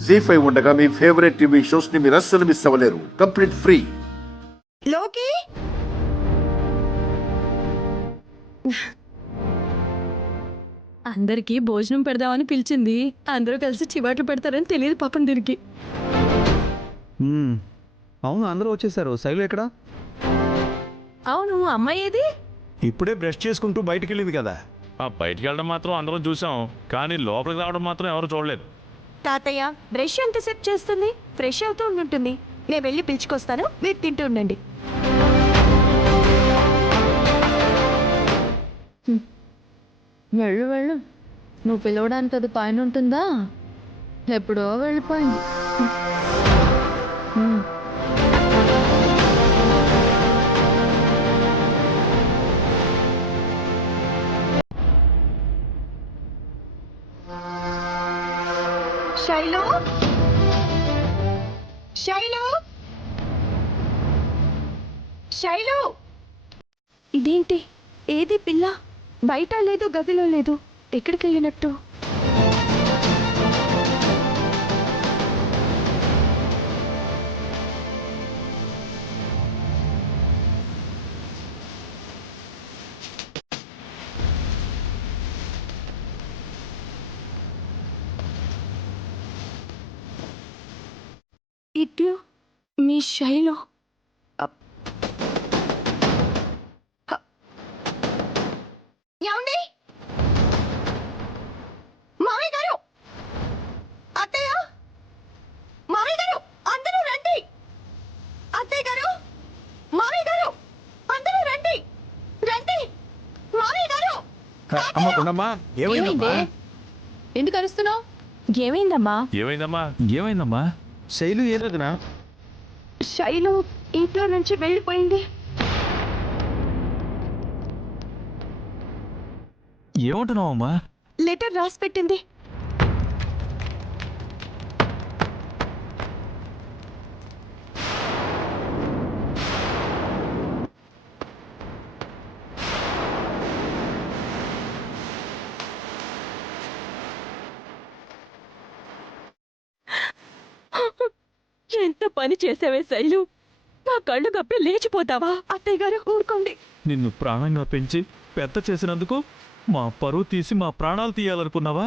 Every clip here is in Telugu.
జీ5 ఉండగా మీ ఫేవరెట్ టీవీ షోస్ ని మీరు అస్సలు మిస్ అవ్వలేరు. Complete free. లోకి అందరికీ భోజనం పెడదామని పిలిచింది. అందరూ కలిసి చివాట్లు పెడతారని తెలియదు పాపం దీనికి. అవును, అందరూ వచ్చేసారు. శైలు ఎక్కడా? అవును, అమ్మాయి ఏది? ఇప్పుడే బ్రష్ చేసుకుంటూ బయటికి వెళ్ళింది కదా. బయటికి వెళ్ళడం మాత్రం అందరం చూసాం, కానీ లోపలికి రావడం మాత్రం ఎవరు చూడలేదు. తాతయ్య బ్రష్ ఎంతసేపు చేస్తుంది? ఫ్రెష్ అవుతూ ఉంటుంటుంది. నేను వెళ్ళి పిలుచుకొస్తాను, మీరు తింటూ ఉండండి. వెళ్ళు వెళ్ళు, నువ్వు పిలవడానికి అది పైన ఉంటుందా? ఎప్పుడో వెళ్ళిపోయింది. శైలు, శైలు, శైలు. ఇదేంటి? ఏది పిల్ల? బయట లేదు, గదిలో లేదు. ఎక్కడికి వెళ్ళినట్టు? ఇట్లు మీ శైలు. ఏమండి? మామయ్య గారు, అత్తయ్య, మామయ్య గారు, అందరూ రండి. అత్తయ్య గారు, మామయ్య గారు, అందరూ రండి. రండి మామయ్య గారు. అమ్మ కొండమ్మా, ఏమైందమ్మా? ఎందుకు అరుస్తున్నావు? ఏమైందమ్మా? ఏమైందమ్మా? శైలు ఏదదినా? శైలు ఇంట్లో నుంచి వెళ్ళిపోయింది. ఏమంటున్నావమ్మా? లెటర్ రాసి పెట్టింది. ఎంత పని చేసావే శైలు, నా కళ్ళు గప్పి లేచిపోతావా? అత్తయ్య గారు ఊరుకోండి. నిన్ను ప్రాణంగా పెంచి పెద్ద చేసినందుకు మా పరువు తీసి మా ప్రాణాలు తీయాలనుకున్నావా?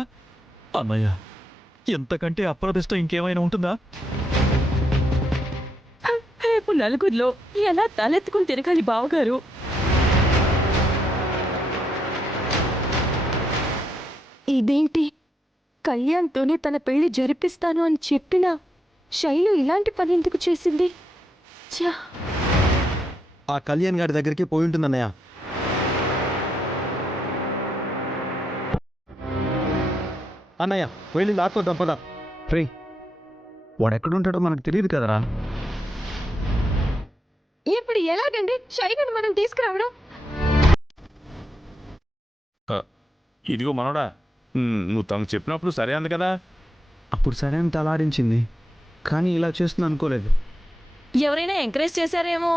అన్నయ్య, ఎంతకంటే అప్రదిష్ట ఇంకేమైనా ఉంటుందా? రేపు నలుగురిలో ఎలా తలెత్తుకుని తిరగాలి బావగారు? ఇదేంటి? కళ్యాణ్తోనే తన పెళ్లి జరిపిస్తాను అని చెప్పినా శైలు ఇలాంటి పని ఎందుకు చేసింది? ఛా! ఆ కళ్యాణ్ గారి దగ్గరికి పోయి ఉంటుంది అన్నయ్య. అన్నయ్య వెళ్ళి నాతో దంపదా. రే, వాడు ఎక్కడుంటాడో మనకు తెలియదు కదరా. ఇప్పుడు ఎలాగండి శైలుని మనం తీసుకురావడం? ఇదిగో మనోడా, నువ్వు తనకు చెప్పినప్పుడు సరే అంది కదా. అప్పుడు సరే అని తలాడించింది, కానీ ఇలా చేస్తుంది అనుకోలేదు. ఎవరైనా ఎంకరేజ్ చేశారేమో.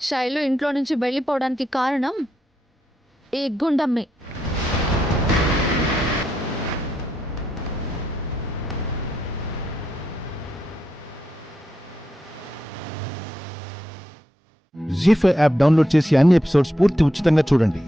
శైలు ఇంట్లో నుంచి వెళ్ళిపోవడానికి కారణం ఈ గుండమ్మే. జీ5 యాప్ డౌన్లోడ్ చేసి అన్ని ఎపిసోడ్స్ పూర్తి ఉచితంగా చూడండి.